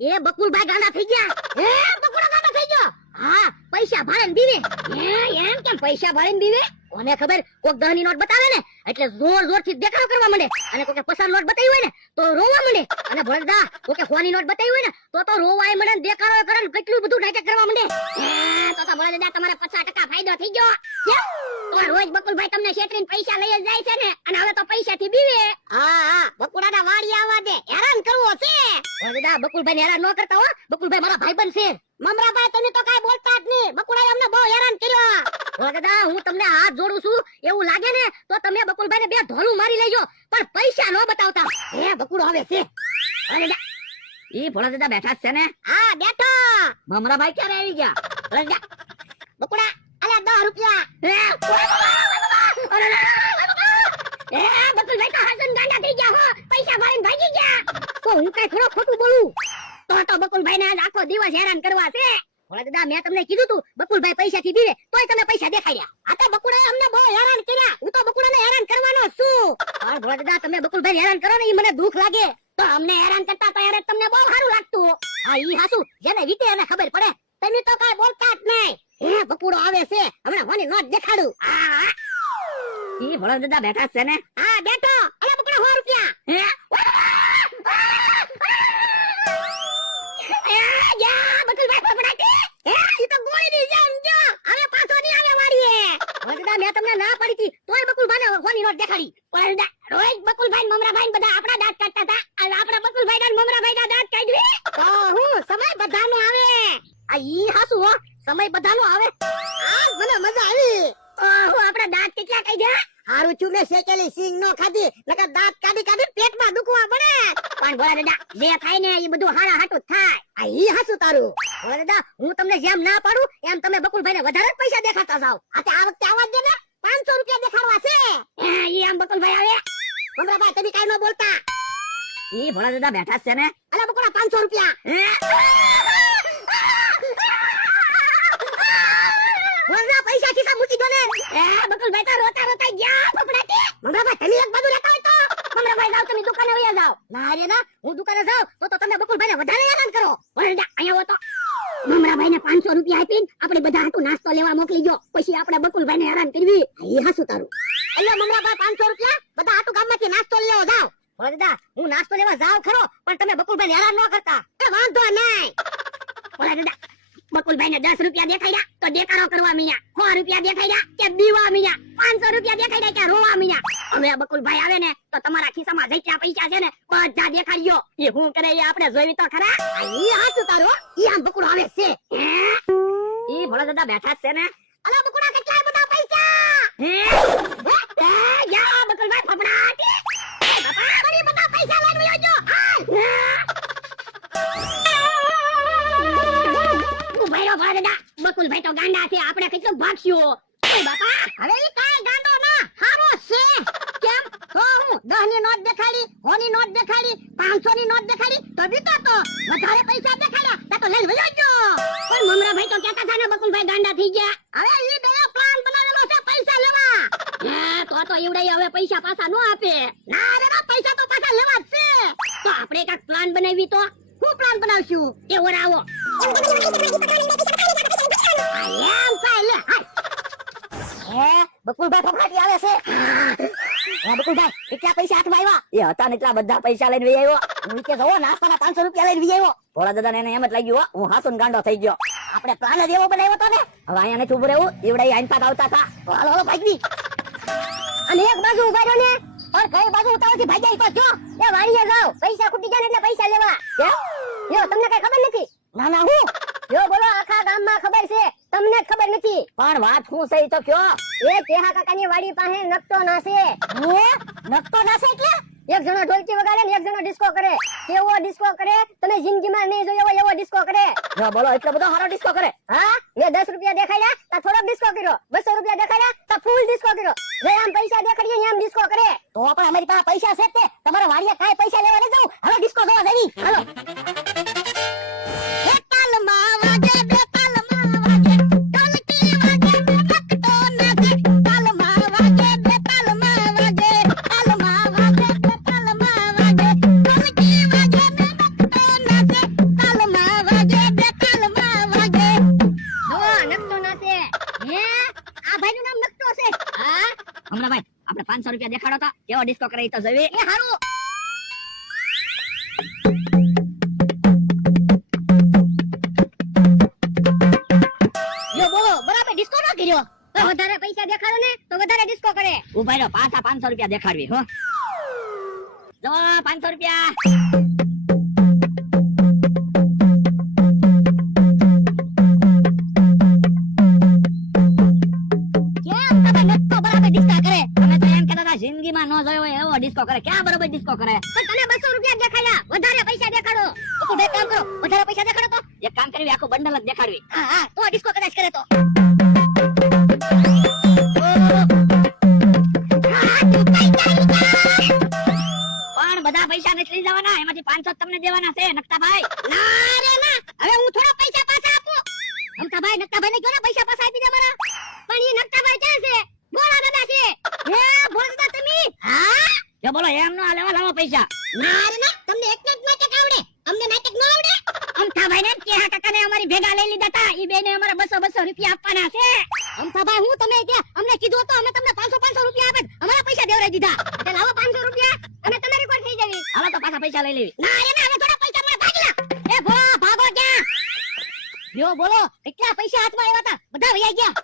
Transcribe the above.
એ બકુલભાઈ ગાંડા થઈ ગયા. એ બકુડા ગાંડા થઈ ગયો? હા, પૈસા ભાડે બીવે એમ કેમ પૈસા ભાડે બીવે કોને ખબર? કોક દહની નોટ બતાવે ને, એટલે જોર જોરથી દેખાડો કરવા માંડે. અને કોકે પસાર નોટ બતાવી હોય ને, તો રોવા માંડે. અને ભળદા કોકે ખોની નોટ બતાવી હોય ને, તો તો રોવાય માંડે ને, દેખાડો કરે ને, કેટલું બધું નાટક કરવા માંડે. તો તો ભળદા તમારે 50% ફાયદો થઈ ગયો. તો રોજ બકુલભાઈ તમને શેતરીને પૈસા લઈ જાય છે ને, અને હવે તો પૈસા થી બીવે હા હા બકુડાના વાડી આવવા દે હેરાન કરવો છે ભળદા બકુલભાઈ હેરાન ન કરતા હો બકુલભાઈ મારા ભાઈબંધ છે મમરાભાઈ તમે તો કાઈ બોલતા જ નહીં બકુડાએ અમને બહુ હેરાન કર્યો ભગદા હું તમને હાથ જોડું છું એવું લાગે ને તો તમે બકુલભાઈ ને બે ધોલું મારી લેજો પણ પૈસા ન બતાવતા હે બકુડો આવે છે ઈ ભોળા દાદા બેઠા છે ને હા બેઠો મમરાભાઈ ક્યારે આવી ગયા બકુડા અલે દસ રૂપિયા હે, અરે, અરે, અરે, એ બકુલભાઈ તો હસન ગાંડા થઈ ગયા હો પૈસા ભરીને ભાગી ગયા તો હું કઈ થોડો ખોટું બોલું? તો તો બકુલભાઈ ને આજ આખો દિવસ હેરાન કરવા છે. ભોળા દાદા, મેં તમને કીધું તું, બકુલભાઈ પૈસા થી બીવે, તોય તમે પૈસા દેખાડ્યા. આ તો બકુડા અમને બહુ હેરાન કર્યા. હું તો બકુડાને હેરાન કરવાનો છું. પણ ભોળા દાદા, તમે બકુલભાઈ હેરાન કરો ને એ મને દુખ લાગે. તો અમને હેરાન કરતા તો યાર તમને બહુ સારું લાગતું. હા, ઈ હાસુ, જેને વીતે એને ખબર પડે. તમે તો કઈ બોલતા જ નહીં. હે, બકુડો આવે છે. હમણાં હોની નોટ દેખાડું. આ. ઈ ભોળા દાદા બેઠા છે ને? હા, બેઠો. અલા, બકુડા 100 રૂપિયા. બકુલભાઈને રોડ દેખાડી. પણ રોહિત બકુલભાઈ મમરાભાઈ બધા આપણા દાંત કાઢતા હતા. અને આપણા બકુલભાઈ ના મમરાભાઈ ના દાંત કાઢી તો હું, સમય બધાનો આવે. આ ઈ હાસુ હો, સમય બધાનો આવે. આ મને મજા આવી. ઓહો, આપણા દાંત કેટલા કાઢ્યા? હારું છું મેં શેકેલી સિંગ નો ખાધી નકર દાંત કાઢી કાઢી પેટમાં દુખવા પડે પણ ભોળા દાદા જે થાય ને એ બધું હારા હાટું જ થાય આ ઈ હાસું તારું ભોળા દાદા હું તમને જેમ ના પાડું એમ તમે બકુલભાઈને વધારે જ પૈસા દેખાતા જાવ આ વખતે આવા દે ને 500 રૂપિયા દેખાડવા છે? હે, ઈ આમ બકુલભાઈ આવે. મમરાભાઈ તમે કાઈ ન બોલતા. ઈ ભોળા દાદા બેઠા છે ને. અલા બકુલા 500 રૂપિયા. વરરા પૈસા ખિસ્સા મૂકી દો ને. એ બકુલભાઈ તો રોતા રોતા ગયા ફફડાટી. મમરાભાઈ તમે એક બાજુ લેતા હોય તો. મમરાભાઈ જાવ તમે દુકાને વયા જાવ ના રે ના હું દુકાને જાવ તો તો તમે બકુલભાઈને વધારે હેરાન કરો. વરડા અહીંયા હો તો. મમરાભાઈને 500 રૂપિયા આપીને આપણે બધા હાટુ નાસ્તો લેવા મોકલી જો પછી આપણે બકુલભાઈને હેરાન કરવી. એ હાસુ તારું. એટલે મમરાભાઈ 500 રૂપિયા? બધા હાટુ ગામમાંથી નાસ્તો લેવો જાવ ભોળા દાદા હું નાસ્તો લેવા જાવ ખરો પણ તમે બકુલભાઈને હેરાન ન કરતા. એ વાંધો નહીં. ભોળા દાદા બકુલભાઈ ને દસ રૂપિયા દેખાડ્યા તો દેખાડો કરવા મીયા. સો રૂપિયા દેખાડ્યા કે દીવા મીયા. પાંચસો રૂપિયા દેખાડ્યા કે રોવા મીયા. હવે બકુલભાઈ આવે ને, તો તમારા ખિસ્સામાં જેટલા પૈસા છે ને, બધા દેખાડ્યો એ હું કરે એ આપણે જોઈ તો ખરા? ઈ હાચું તારો ઈ આમ બકુલ આવે છે. ઈ ભોળા દાદા બેઠા છે ને. અલા બકુડા કેટલા બધા પૈસા? હે? હે? યા જા બકુલભાઈ ફફડાટી. બાપા ઘણી બધા પૈસા લઈને આવજો હાલ. ઊભા રહો ભોળા દાદા તો ગાંડા છે, આપણે કેટલું ભાગશું? બાપા, હવે ઈ કાંઈ ગાંડો ના, હારો છે. તો હું દહની નોટ દેખાડી સો ની નોટ દેખાડી પાંચસો ની નોટ દેખાડી તો બીતો તો. વધારે પૈસા દેખાડ્યા તા તો લઈને વયો જો પણ મમરાભાઈ તો કહેતા હતા ને બકુલભાઈ ગાંડા થઈ ગયા. હવે ઈ બે પ્લાન બનાવેલો છે પૈસા લેવા. તો તો ઈવડે હવે પૈસા પાછા નો આપે. ના રે પૈસા તો પાછા લેવા જ છે. તો આપણે કાક પ્લાન બનાવી તો. પ્લાન બનાવશું? એ ઓરાવો એમ કાંઈ હાય હે બકુલભાઈ ફફડાટી આવે છે. બકુલભાઈ કેટલા પૈસા હાથમાં આવ્યા? એ હતા એટલા બધા પૈસા લઈને વી આવ્યો. હું કે જો નાસ્તાના 500 રૂપિયા લઈને વી આવ્યો. ભોળા દાદા ને એમ જ લાગ્યું, હું હાસુન ગાંડો થઈ ગયો. આપણે પ્લાન જ એવો બનાવ્યો હતો ને? હવે અહીંયા નથી રહેવું, ઈવડે આઈન આવતા હતા. હાલો હાલો, ભાગી. અને એક બાજુ ઊભા રહ્યો ને, પણ કઈ બાજુ ઉતાવળથી ભાગ્યા જાય તો જો, એ વાડીએ જાવ પૈસા ખૂટી જાય એટલે પૈસા લેવા. યો તમને કઈ ખબર નથી? ના ના, હું? યો બોલો, આખા ગામમાં ખબર છે. નથી. પણ વાત શું છે તો કયો? એ કેહા કાકાની વાડી પાસે નકતો નાસે. હે નકતો નાસે એટલે? એક જણો ઢોલકી વગાડે ને એક જણો ડિસ્કો કરે. કેવો ડિસ્કો કરે? તમે જિંદગીમાં નહીં જોયો એવો ડિસ્કો કરે. જો બોલો, એટલો બધો સારો ડિસ્કો કરે. હા? મે દસ રૂપિયા દેખાડ્યા, તા થોડોક ડિસ્કો કર્યો. બસો રૂપિયા દેખાડ્યા, તા ફૂલ ડિસ્કો કર્યો. જે આમ પૈસા દેખાડીએ એમ ડિસ્કો કરે. તો પણ અમારી પાસે પૈસા છે તે. તમારા વાડીએ કાઈ પૈસા લેવા ન જાઉં. હાલો ડિસ્કો જોવા જવી હાલો. રૂપિયા દેખાડો તા કેવો ડિસ્કો કરે તો જોઈ એ હારું યો બોલો બરાબર ડિસ્કો ના કર્યો તો વધારે પૈસા દેખાડો ને તો વધારે ડિસ્કો કરે ઊભા રહ્યો પાછા પાંચસો રૂપિયા દેખાડવી હો જો પાંચસો રૂપિયા એવો ડિસ્કો કરે. ક્યાં બરોબર ડિસ્કો કરે? પણ તમે બસો રૂપિયા દેખાયા. વધારે પૈસા દેખાડો. તો બે કામ કરો વધારે પૈસા દેખાડો તો. એક કામ કરવી આખો બંડલ જ દેખાડવી. હા હા. તો ડિસ્કો કદાચ કરે તો? પણ બધા પૈસા નથી લઈ જવાના. એમાંથી પાંચસો તમને દેવાના છે નકતાભાઈ. ના રે ના. હવે હું થોડા પૈસા પાછા આપું. નકતાભાઈ નકતાભાઈ ને કયો ને? પૈસા પાછા આપી દે મારા. પણ એ નકતાભાઈ ક્યાં છે? બોલા દાદા છે. હે દાદા તમે? હા? જો બોલો એમ નો લેવા લાવો પૈસા. ના રે ના? તમને એક જ નાટક આવડે. અમને નાટક ન આવડે? અમથાભાઈ ને કે હા કાકાને અમારી ભેગા લઈ લીધા તા. ઈ બેને અમારે 200 200 રૂપિયા આપવાના છે. અમથાભાઈ હું તમે કે અમને કીધું તો અમે તમને પાંચસો પાંચસો રૂપિયા આપે અમારા પૈસા દેવરાઈ દીધા. એટલે લાવો પાંચસો રૂપિયા અને તમારી પર થઈ જવી? હવે તો પાછા પૈસા લઈ લેવી. ના રે ના હવે થોડા પૈસા મને ભાગલા. એ ભો ભાગો ક્યાં? લ્યો બોલો કેટલા પૈસા હાથમાં આવ્યા હતા બધા વૈયા ગયા.